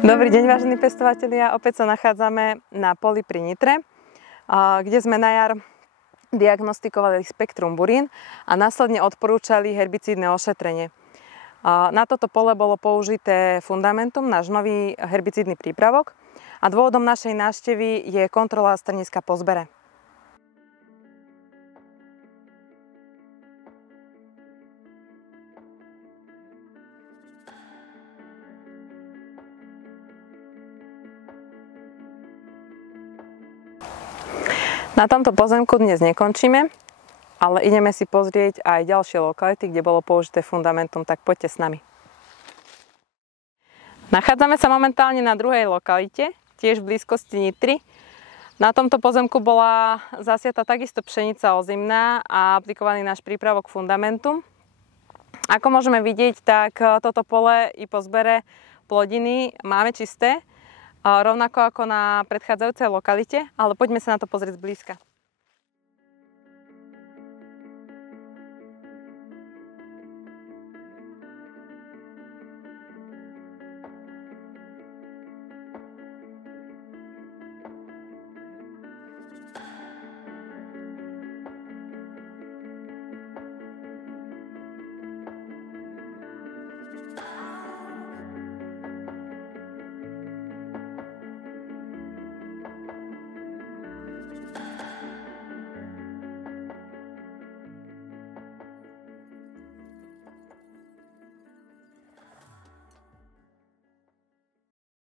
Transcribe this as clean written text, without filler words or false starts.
Dobrý deň, vážení pestovatelia. Opäť sa nachádzame na poli pri Nitre, kde sme na jar diagnostikovali spektrum burín a následne odporúčali herbicídne ošetrenie. Na toto pole bolo použité Fundamentum, náš nový herbicídny prípravok, a dôvodom našej návštevy je kontrola strniska po zbere. Na tomto pozemku dnes nekončíme, ale ideme si pozrieť aj ďalšie lokality, kde bolo použité Fundamentum, tak poďte s nami. Nachádzame sa momentálne na druhej lokalite, tiež v blízkosti Nitry. Na tomto pozemku bola zasiata takisto pšenica ozimná a aplikovaný náš prípravok Fundamentum. Ako môžeme vidieť, tak toto pole i po zbere plodiny máme čisté, rovnako ako na predchádzajúcej lokalite, ale poďme sa na to pozrieť zblízka.